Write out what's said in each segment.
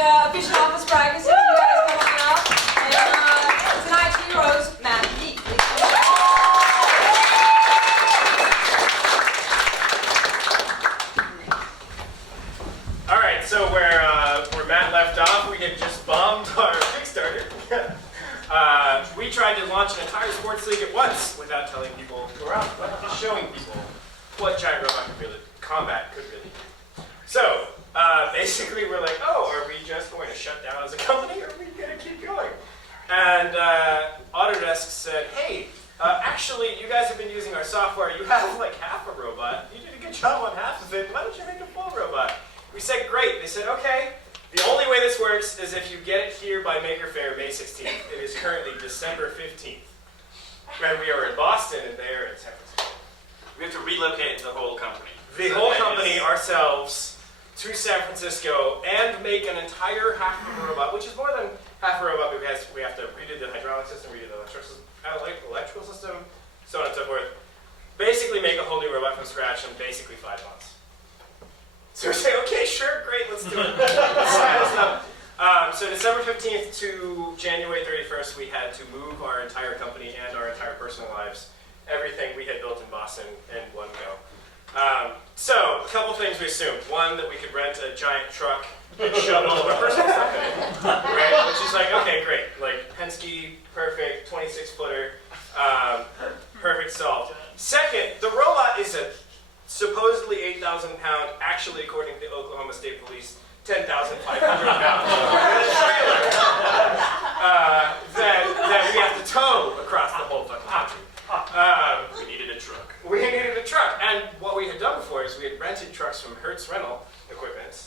official office practices. You guys come on up. And tonight's heroes, Matt and Pete. All right, so where Matt left off, we had just bombed our Kickstarter. We tried to launch an entire sports league at once without telling people we're out, but just showing people what giant robot combat could really do. So basically, we're like, oh, are we just going to shut down as a company, or are we going to keep going? And Autodesk said, hey, actually, you guys have been using our software. You have like half a robot. You did a good job on half of it. Why don't you make a full robot? We said, great. They said, okay. The only way this works is if you get it here by Maker Faire, May 16th. It is currently December 15th. And we are in Boston, and they are in San Francisco. We have to relocate the whole company. The whole company, ourselves, to San Francisco, and make an entire half of a robot, which is more than half a robot because we have to redo the hydraulic system, redo the electrical system, so on and so forth. Basically make a whole new robot from scratch in basically 5 months. So we say, okay, sure, great, let's do it. Sign us up. So December 15th to January 31st, we had to move our entire company and our entire personal lives, everything we had built in Boston in one go. So a couple things we assumed. One, that we could rent a giant truck and shove all of our personal stuff in it, right? Which is like, okay, great. Like Penske, perfect, 26-footer, perfect solved. Second, the robot is a supposedly 8,000-pound, actually, according to the Oklahoma State Police, 10,500-pound trailer that we have to tow across the whole fucking country. We needed a truck. We needed a truck, and what we had done before is we had rented trucks from Hertz Rental Equipment.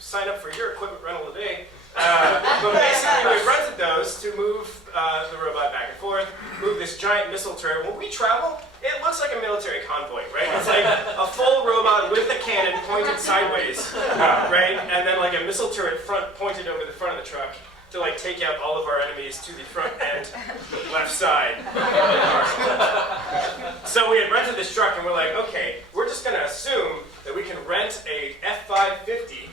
Sign up for your equipment rental today. But basically, we rented those to move the robot back and forth, move this giant missile turret. When we travel, it looks like a military convoy, right? It's like a full robot with a cannon pointed sideways, right? And then like a missile turret pointed over the front of the truck to like take out all of our enemies to the front and left side. So we had rented this truck, and we're like, okay, we're just going to assume that we can rent a F-550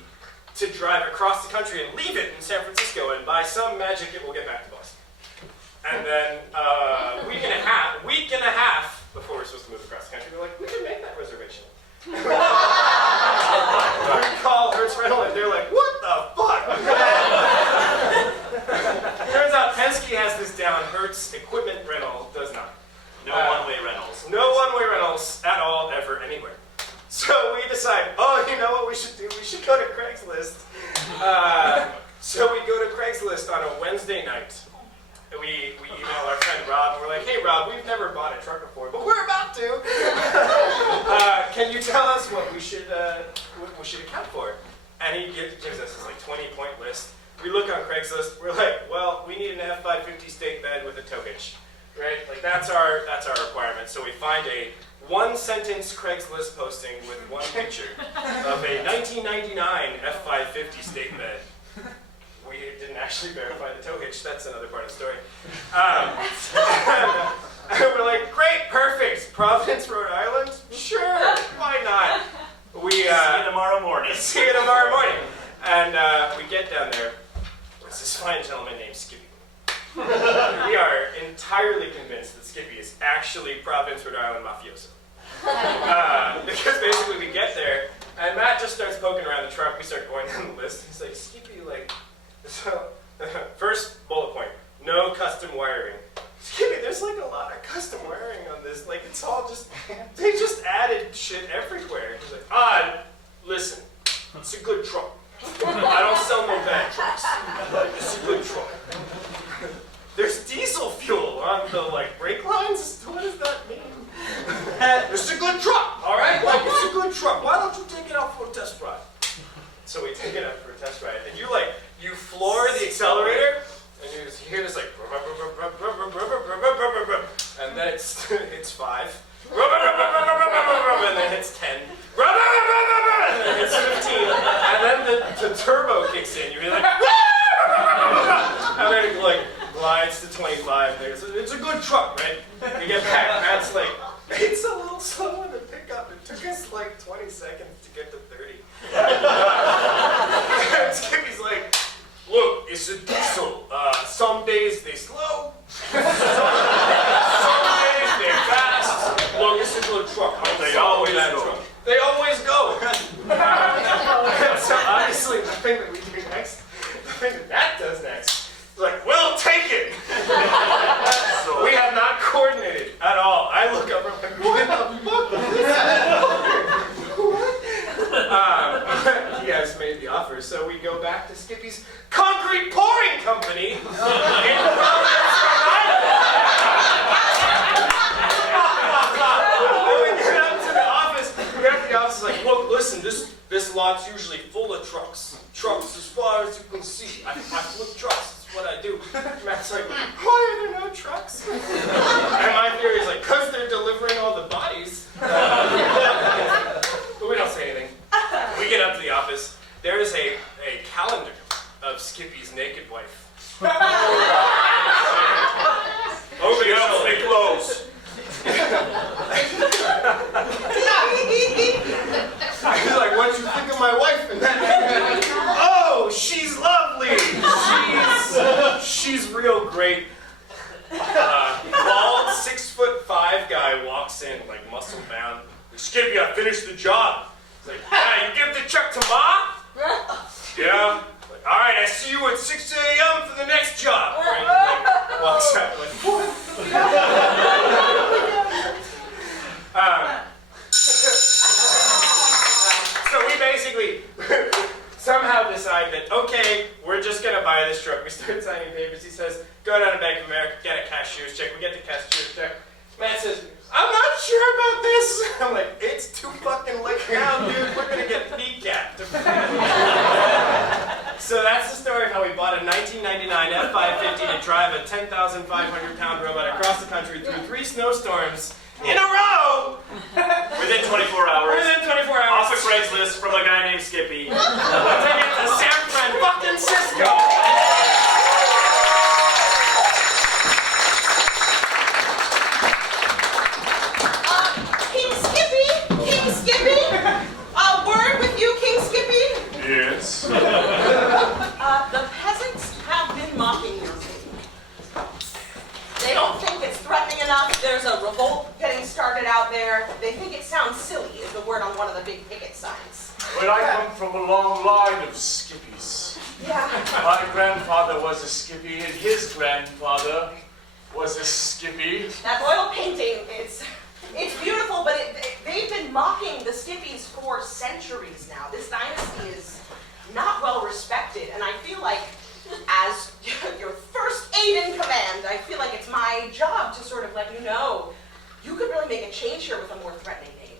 to drive across the country and leave it in San Francisco, and by some magic it will get back to Boston. And then week and a half before we're supposed to move across the country, we're like, we can make that reservation. We call Hertz Rental, and they're like, what the fuck? Turns out Penske has this down. Hertz Equipment Rental does not. No one-way rentals. No one-way rentals at all, ever, anywhere. So we decide, oh, you know what we should do? We should go to Craigslist. So we go to Craigslist on a Wednesday night. And we email our friend Rob, and we're like, hey Rob, we've never bought a truck before, but we're about to. Can you tell us what we should account for? And he gives us this like 20-point list. We look on Craigslist, we're like, well, we need an F-550 stake bed with a tow hitch, right? Like that's our requirement. So we find a one-sentence Craigslist posting with one picture of a 1999 F-550 stake bed. We didn't actually verify the tow hitch. That's another part of the story. And we're like, great, perfect. Providence, Rhode Island? Sure, why not? See you tomorrow morning. See you tomorrow morning. And we get down there. There's this fine gentleman named Skippy. We are entirely convinced that Skippy is actually Providence, Rhode Island mafioso. Because basically we get there, and Matt just starts poking around the truck. We start going down the list. He's like, Skippy, like, so, first bullet point, no custom wiring. Skippy, there's like a lot of custom wiring on this. Like, it's all just, they just added shit everywhere. He's like, listen, it's a good truck. I don't sell no bad trucks. It's a good truck. There's diesel fuel on the like brake lines. What does that mean? It's a good truck, all right? Like it's a good truck. Why don't you take it out for a test ride? So we take it out for a test ride, and you floor the accelerator, and you just hear this like, and then it's 5, and then it's 10, and then it's 15, and then the turbo kicks in. You're like, and then it like glides to 25. It's a good truck, right? You get back, Matt's like, it's a little slow in the pickup. It took us like 20 seconds to get to 30. has made the offer, so we go back to Skippy's concrete pouring company in Providence, Rhode Island. And we get up to the office. We get up to the office, like, look, listen, this lot's usually full of trucks. Trucks as far as you can see. I flip trucks. That's what I do. Matt's like, why are there no trucks? And my theory is like, because they're delivering all the bodies. But we don't say anything. We get up to the office. There is a calendar of Skippy's naked wife. Over the helps me close. He's like, what you think of my wife? And then, oh, she's lovely. She's real great. Bald 6'5" guy walks in, like muscle bound. Skippy, I finished the job. He's like, yeah, you give the check to Ma? Yeah. Like, all right, I see you at 6 a.m. for the next job. Right? Like, walks out like, what? So we basically somehow decide that, okay, we're just going to buy this truck. We start signing papers. He says, go down to Bank of America, get a cashier's check. We get the cashier's check. Matt says, I'm not sure about this. I'm like, it's too fucking late now, dude. We're going to get kneecapped. So that's the story of how we bought a 1999 F550 to drive a 10,500-pound robot across the country through 3 snowstorms in a row. Within 24 hours. Within 24 hours. Off a Craigslist from a guy named Skippy. Take it to San Francisco. King Skippy, word with you, King Skippy. Yes. The peasants have been mocking your food. They don't think it's threatening enough. There's a revolt getting started out there. They think it sounds silly, is the word on one of the big picket signs. Well, I come from a long line of Skippies. Yeah. My grandfather was a Skippy, and his grandfather was a Skippy. That oil painting, it's beautiful, but they've been mocking the Skippies for centuries now. This dynasty is not well respected, and I feel like, as your first aide in command, I feel like it's my job to sort of let you know you could really make a change here with a more threatening name.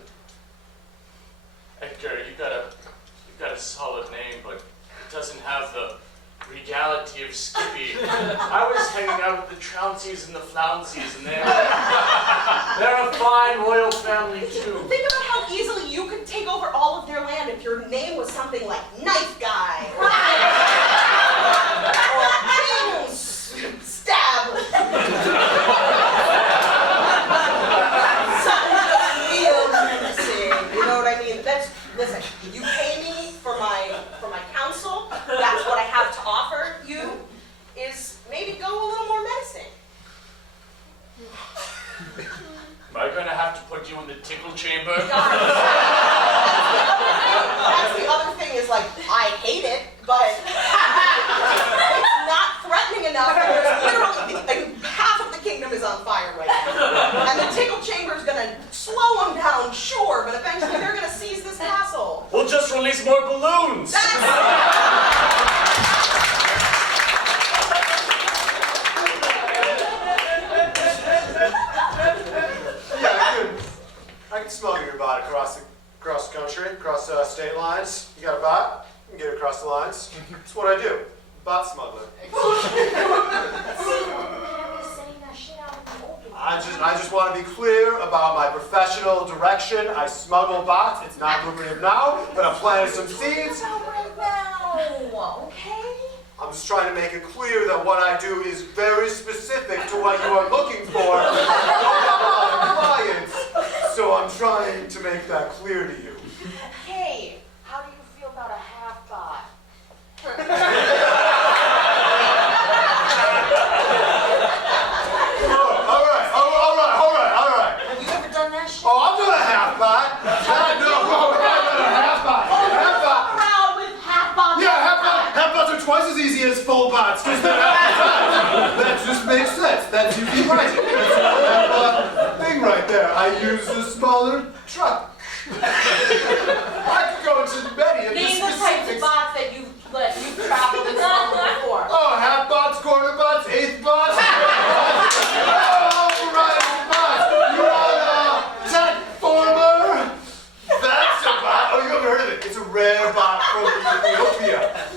Edgar, you've got a solid name, but it doesn't have the regality of Skippy. I was hanging out with the Trounceys and the Flounceys, and they're a fine royal family too. Think about how easily you could take over all of their land if your name was something like Knife Guy, or Stab. Something real menacing. You know what I mean? Listen, you pay me for my counsel. That's what I have to offer you. Is maybe go a little more menacing. Am I going to have to put you in the tickle chamber? That's the other thing is like, I hate it, but it's not threatening enough. There's literally, half of the kingdom is on fire right now. And the tickle chamber is going to slow them down, sure, but eventually they're going to seize this castle. We'll just release more balloons. I can smuggle your bot across the country, across state lines. You got a bot? You can get it across the lines. That's what I do. Bot smuggler. I just want to be clear about my professional direction. I smuggle bots. It's not lucrative now, but I'm planting some seeds. Right now, okay? I'm just trying to make it clear that what I do is very specific to what you are looking for. I don't have a lot of clients, so I'm trying to make that clear to you. Hey, how do you feel about a half bot? All right. Have you ever done that shit? Oh, I'm not a half bot. I'm not a half bot. Around with half bots. Yeah, half bots are twice as easy as full bots because they're half the time. That just makes sense. That's usually right. That's a half bot thing right there. I use a smaller truck. I could go into many of the Name the types MegaBot from Ethiopia.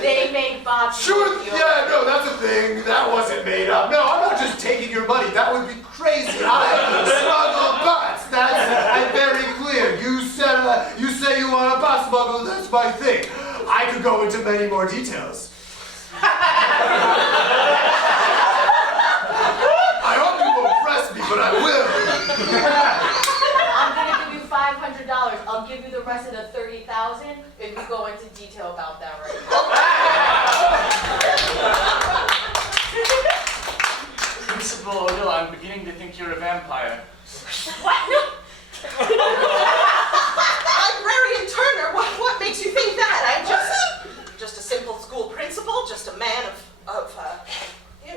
They make bots. Sure, yeah, no, that's a thing. That wasn't made up. No, I'm not just taking your money. That would be crazy. I smuggle bots. I'm very clear. You say you want a bot smuggler. That's my thing. I could go into many more details. I hope you won't press me, but I will. I'm gonna give you $500. I'll give you the rest of the $30,000 if you go into detail about that right now. Principal Oehrlein, I'm beginning to think you're a vampire. What? No. Librarian Turner, what makes you think that? I'm just a simple school principal, just a man of I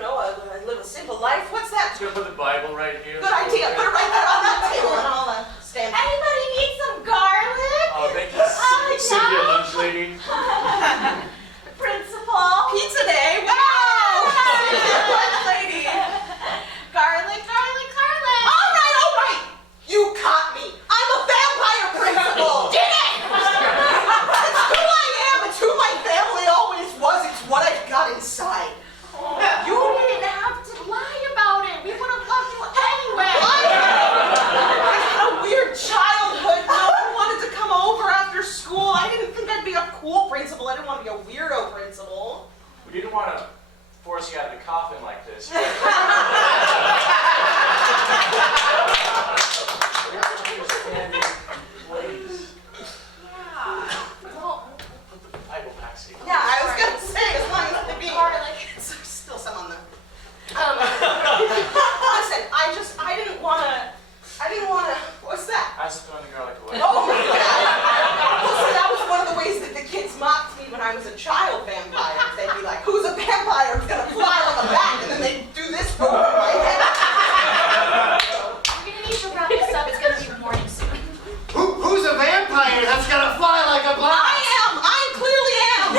live a simple life. What's that? Just gonna put the Bible right here. Good idea. Put it right there on that table and I'll stand. Anybody need some garlic? Oh, thank you. Sit here, lunch lady. Principal. Pizza day. Wow. Lunch lady. Garlic. All right. You caught me. I'm a vampire principal. Did it? It's who I am. It's who my family always was. It's what I've got inside. You didn't have to lie about it. We would have loved you anyway. I had a weird childhood. No one wanted to come over after school. I didn't think I'd be a cool principal. I didn't want to be a weirdo principal. We didn't want to force you out of the coffin like this. Please. Well, Put the Bible back so you can- Yeah, I was gonna say, as long as the being garlic. there's still some on the. Listen, I didn't wanna. What's that? I was throwing the garlic away. Oh my God! Well, see, that was one of the ways that the kids mocked me when I was a child vampire. They'd be like, "Who's a vampire who's gonna fly like a bat?" And then they'd do this over my head. We're gonna need to wrap this up. It's gonna be morning soon. Who's a vampire that's gonna fly like a blast? I clearly am.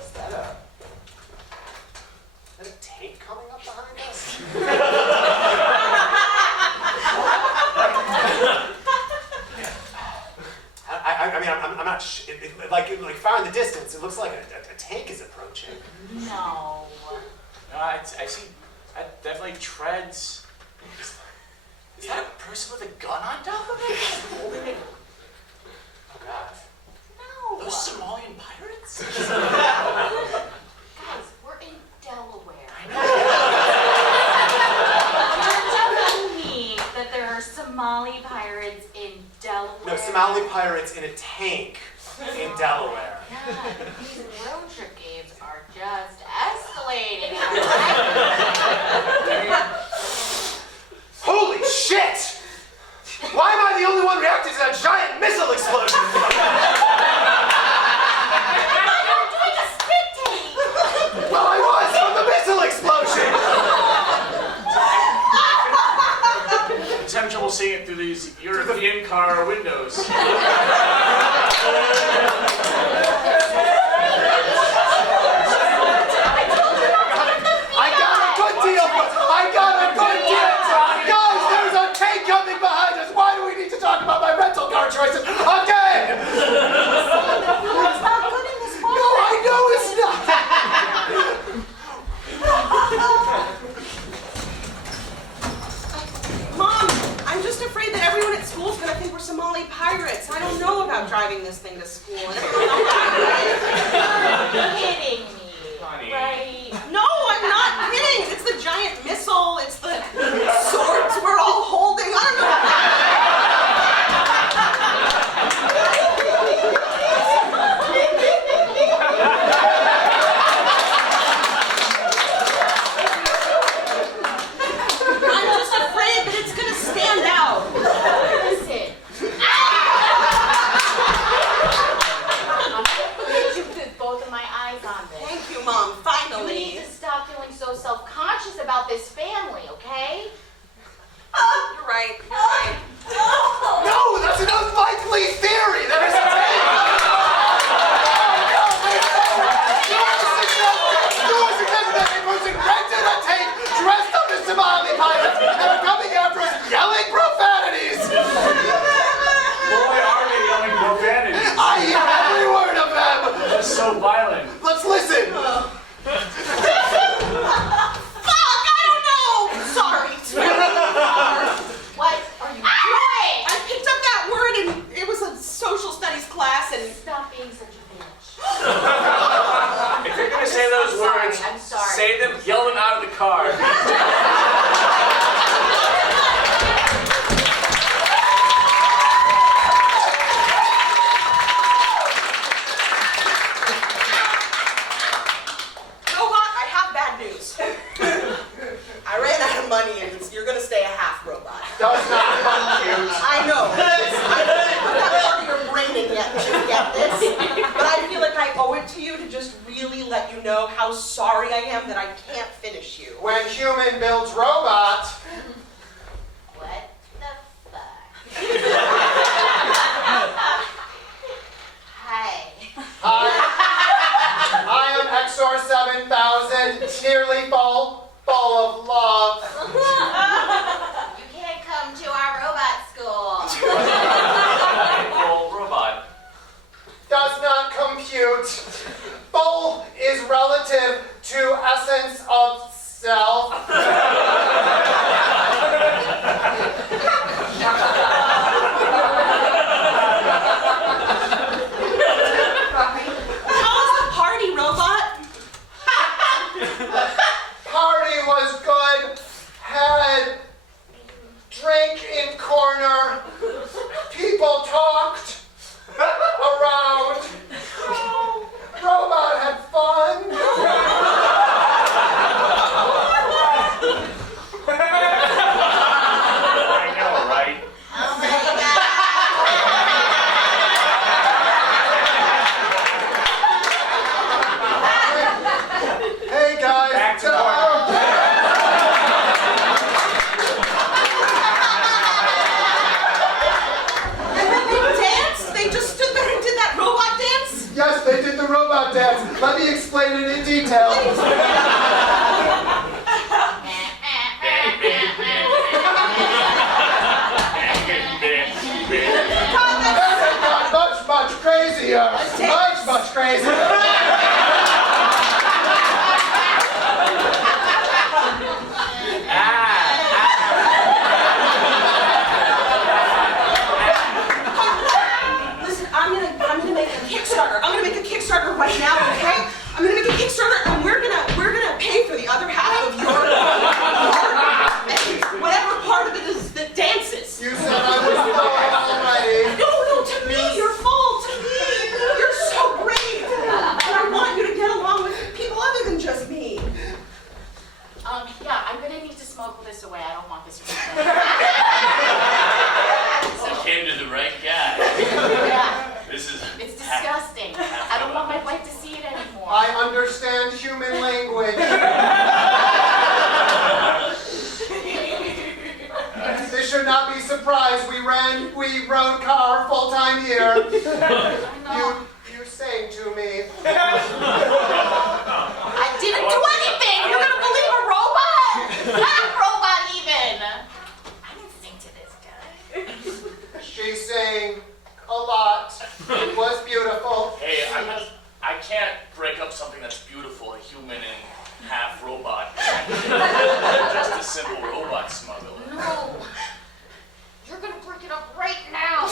Is that a tank coming up behind us? I'm not like far in the distance, it looks like a tank is approaching. No. No, I see. That definitely treads. Is that a person with a gun on top of it? Holding it? Oh God. No. Those Somalian pirates? Guys, we're in Delaware. I You're telling me that there are Somali pirates in Delaware? No, Somali pirates in a tank in Delaware. God, these road trip games are just escalating. Holy shit! Why am I the only one reacting to that giant missile explosion? You're doing a spit take. Well, I was from the missile explosion! I'm having trouble seeing it through these European car windows. I got a good deal! Guys, there's a tank coming behind us! Why do we need to talk about my rental car choices again? It's not good in this No, I know it's not! Mom, I'm just afraid that everyone at school's gonna think we're Somali pirates. I don't know. so violent? Let's listen. Fuck, I don't know. Sorry, it's really hard. What are you doing? I picked up that word and it was a social studies class and Stop being such a bitch. If you're gonna say those words, I'm sorry. say them, yell them out of the car. Robot, I have bad news. I ran out of money and you're gonna stay a half robot. Does not compute. I know. I put that part of your brain in yet to get this. But I feel like I owe it to you to just really let you know how sorry I am that I can't finish you. When human builds robot. What the fuck? Hi. Hi. I am XOR 7000, nearly full of love. You can't come to our robot school. Full robot. Does not compute. Full is relative to essence of self. How was the party, robot? Party was good. Had drink in corner. People talked around. Robot had fun. I know, right? Oh my Hey guys. Back to work. And then they danced? They just stood there and did that robot dance? Yes, they did the robot dance. Let me explain it in detail. It got much crazier. Much crazier. Listen, I'm gonna make a Kickstarter. I'm gonna make a Kickstarter right now, okay? I'm gonna make a Kickstarter and we're gonna pay for the other half of your part. And whatever part of it is that dances. You said I was full already. No, to me, you're full. To me, you're so great. And I want you to get along with people other than just me. Yeah, I'm gonna need to smoke this away. I don't want this to be You came to the right guy. Yeah, This is. it's disgusting. I don't want my wife to see it anymore. I understand human language. They should not be surprised. We rode car full-time here. You sang to me. I didn't do anything. You're gonna believe a robot? Not a robot even. I didn't sing to this guy. She sang a lot. It was beautiful. Hey, I can't break up something that's beautiful, a human and half robot. Just a simple robot smuggler. No. You're gonna break it up right now.